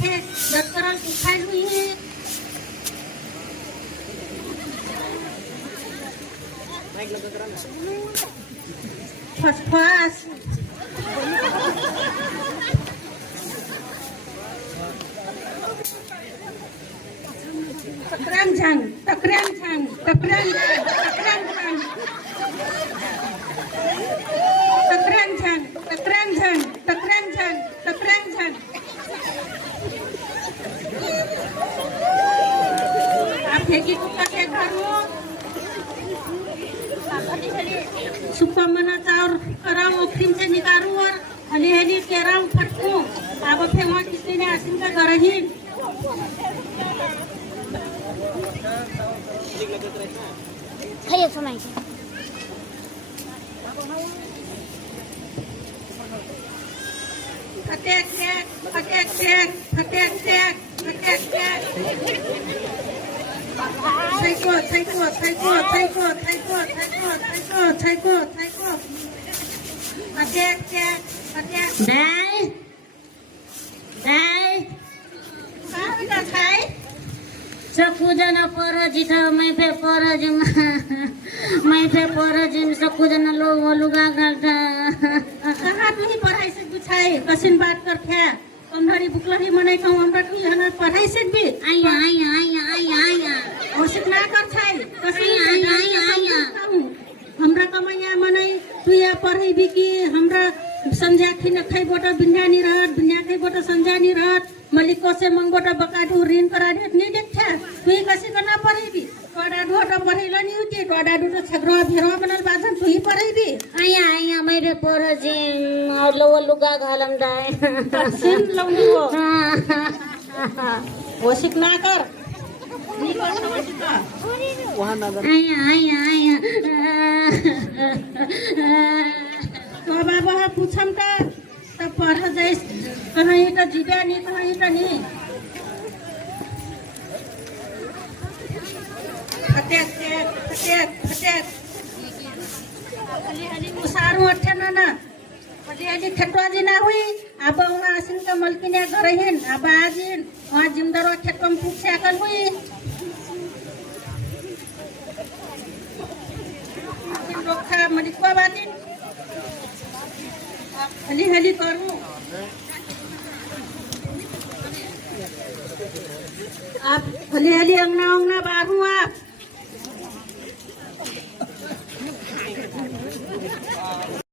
थे दत्तरा उठाई हुई है फसफास तकरान झांग तकरान झांग तकरान तकरान झांग तकरान झांग तकरान झांग तकरान झांग तकरान झांग आप फेंकी कुत्ता के घरों सुप्पा मनाचा और कराव ओखीम से निकारू और हली हली केराव फटकू अब फेंवा किसी ने आसिम का गरही खाइए समय attack attack attack attack attack psycho psycho psycho psycho psycho psycho psycho psycho attack attack दाई दाई कहाँ बेटा खाए सकूजना परजित मैं पे परजिम मैं पे परजिम सकूजना लोग लुगा घालता कहाँ तू ही पढ़ाई से बुझाए कसिन बात कर क्या तुम्हारी बुकलही मने कहूँ हमरा तू हना पढ़ाई से भी आया आया आया आया आया और सिर्फ ना कर छाई कसिन आया आया आया हमरा कमाया मने तू या पढ़ाई भी की हमरा समझा कि न खाई बोटा बिन्या नहीं रहत बिन्या खाई बोटा समझा नहीं रहत मलिको से मंगोटा बकाडू ऋण करा दे नहीं देखा तू ही कसी करना पड़ेगी टोडा ढोटा पढ़ेला नहीं होती टोडा ढोटा छगरो भिरो बनल बाजन तू ही पढ़ेगी आया आया मेरे परजिम लो लुगा घालम दाई सिन लौंगी वो सिक ना कर नहीं कर समझता वहां ना कर आया आया आया तो बाबा पूछम ता तब पढ़ जाए कहीं तो जीवा नहीं कहीं तो नहीं अटैक अटैक अटैक हली मुसारू अठे ना हली खेतवा जी ना हुई अब वहाँ आसिन का मलकी ने घर हिन अब आज वहाँ जिमदार खेत कम फूक से आकर हुई लोग मलिकवा बातिन हली हली करूँ आप हली हली अंगना अंगना बाहू आप